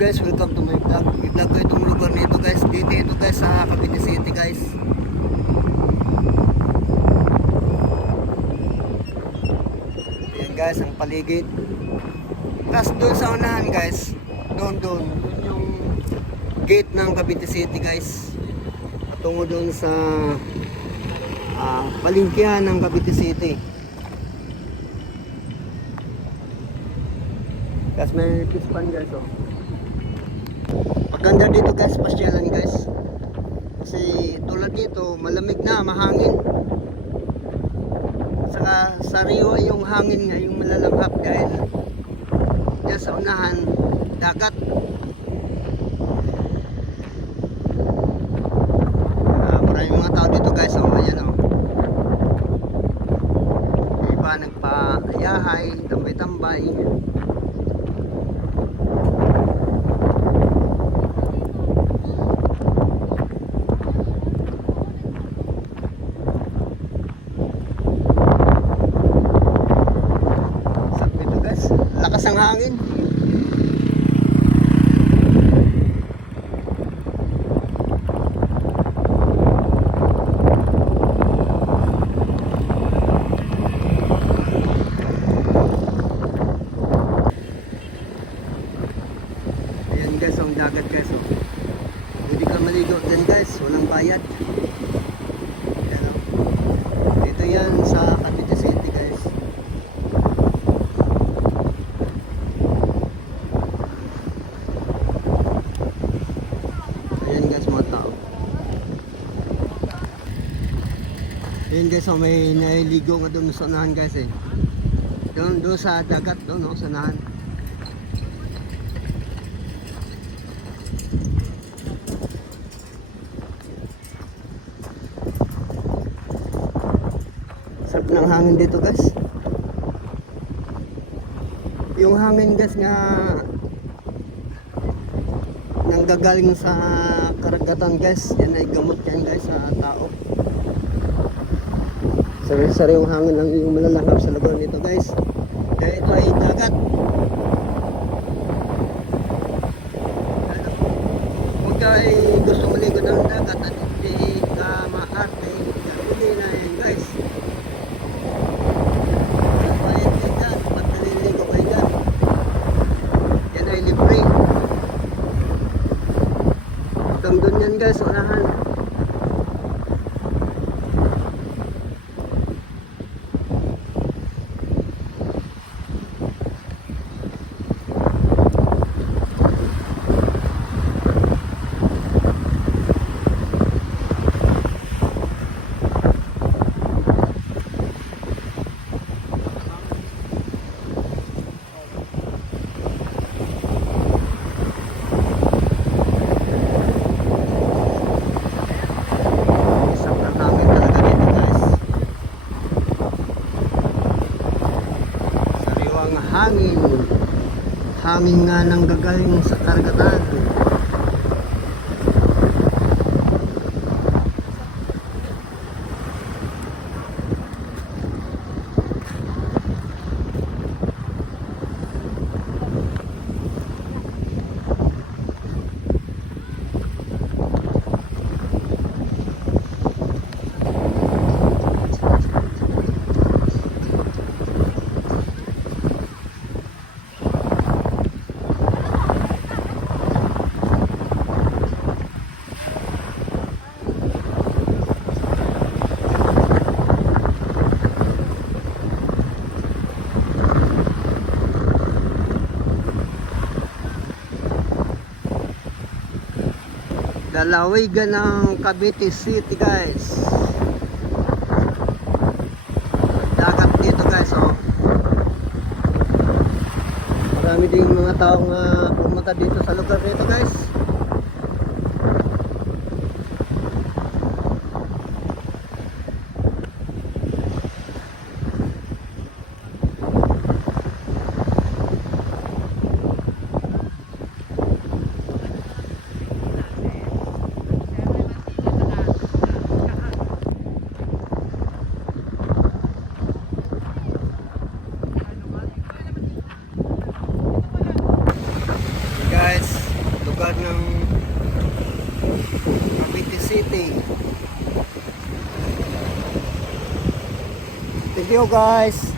guys, welcome to my vlog. I-vlog ko itong lugar nito guys. Dito ito guys sa Cavite City guys. Ayan guys, ang paligid. Tapos doon sa unahan guys, doon yung gate ng Cavite City guys. Patungo doon sa palengkehan ng Cavite City. Guys, may pispan guys oh. Paganda dito guys, pasyalan guys. Kasi tulad dito, malamig na, mahangin. Saka sariwa yung hangin nga, yung malalanghap dahil dyan sa unahan, dagat. Maraming mga tao dito guys oh, ayan oh. Iba nagpa-ayahay, tambay-tambay. Lakas ang hangin. Ayan guys, ang dagat guys oh. Pwede ka maligo dyan guys, walang bayad. Ayan oh. Dito yan sa Cavite City guys. Ayan guys, oh, may nailigo nga doon sa unahan guys eh. Doon sa dagat doon oh, sa unahan. Sarap ng hangin dito guys. Yung hangin guys nga nanggagaling sa karagatan guys. Yan ay gamot yan guys sa tao. Sari-sari yung hangin lang yung malalanghap sa lugar nito guys. Kaya ito ay dagat. Kung kayo gusto maligo ng dagat at hindi ka maarte, hindi na yan guys. Bayad kayo dyan, pag naliligo kayo dyan. Yan ay libre. Hanggang doon yan guys, unahan. Hangin nga nang gagaling sa karagatan. Lalawigan ng Cavite City guys. Dagat dito guys oh. Marami ding mga taong pumunta dito sa lugar nito guys. Guys, Thank you guys.